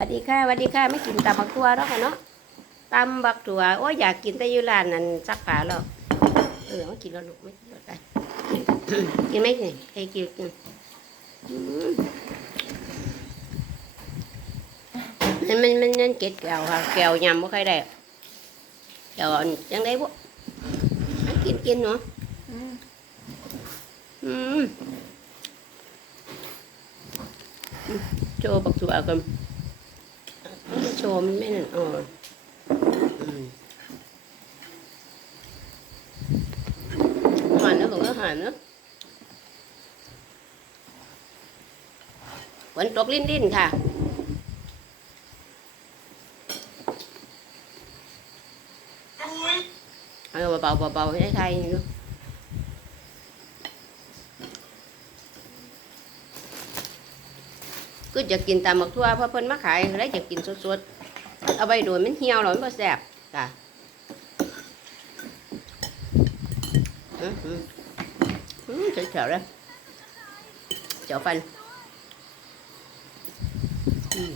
สวัสดีค่ะสวัสดีค่ะไม่กินตำบักถั่วแล้วค่ะเนาะตำบักถั่วโอ้ยอยากกินแต่ยูรานนั้นซักผ้าแล้วเออไม่กินแล้วลูกไม่กินแล้วไปกินไหมนี่ใครกินกินมันมันมันมันเก็ดแก้วค่ะแก้วยำไม่ค่อยได้แก้วยังได้บ่กินกินเนาะอืมโชว์บักถั่วกัน มันจะโชว์มันไม่นั่นอ่อนหันแล้วผมก็หันนะฝนตกลิ้นดิ้นค่ะเอาเบาๆเบาๆให้ไทยๆเนอะก็จะกินตามหมกทั่วเพราะเพิ่นมาขายแล้วจะกินสดๆเอาไปโดนมันเหี่ยวหรอมันแซ่บจ้ะอืมอืมเฉยๆเลยเจียวฟันอืม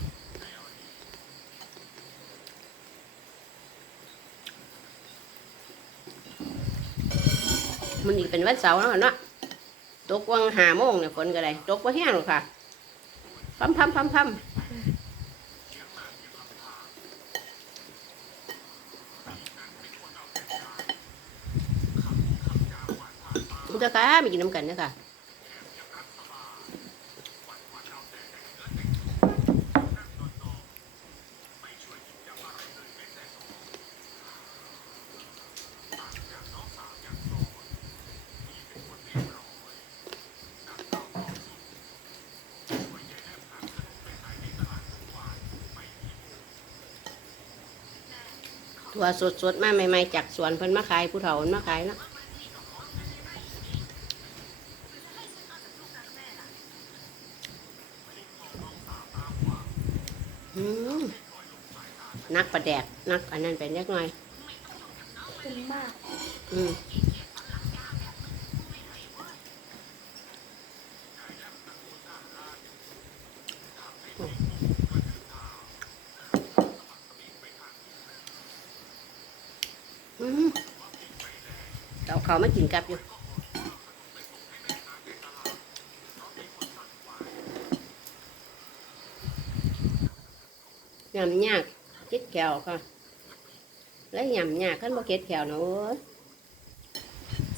มันอีกเป็นวันเสาร์แล้วเนาะตกวังหาโมงเนี่ยฝนก็ได้ตกว่าแห้งหรอกค่ะ พัมพัมพัมพัมเจ้าคะไปกินน้ำกันเด้อค่ะ ตัวสดๆมาใหม่ๆจากสวนเพิ่นมาขายผู้เฒ่าเพิ่นมาขายเนาะอืมนักประแดกนักอันนั้นเป็นเล็กน้อยเป็นมาก อืมอืม เอาเขามากินกับอยู่ยำยากเก็ดแขวค่ะ แล้วยำยากขึ้นบ่เก็ดแขวนะโอ้ย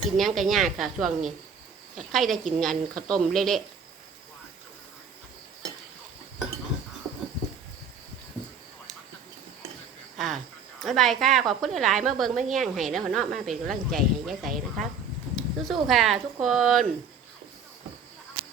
กินยังก็ยากค่ะ ช่วงนี้ใครได้กินงานข้าวต้มเละๆค่ะ บ๊ายบายค่ะ ขอบคุณหลายๆมาเบิ่งมาแง่งให้แล้วเนาะมาเป็นกำลังใจให้ยายใสนะคะ สู้ๆค่ะ ทุกคน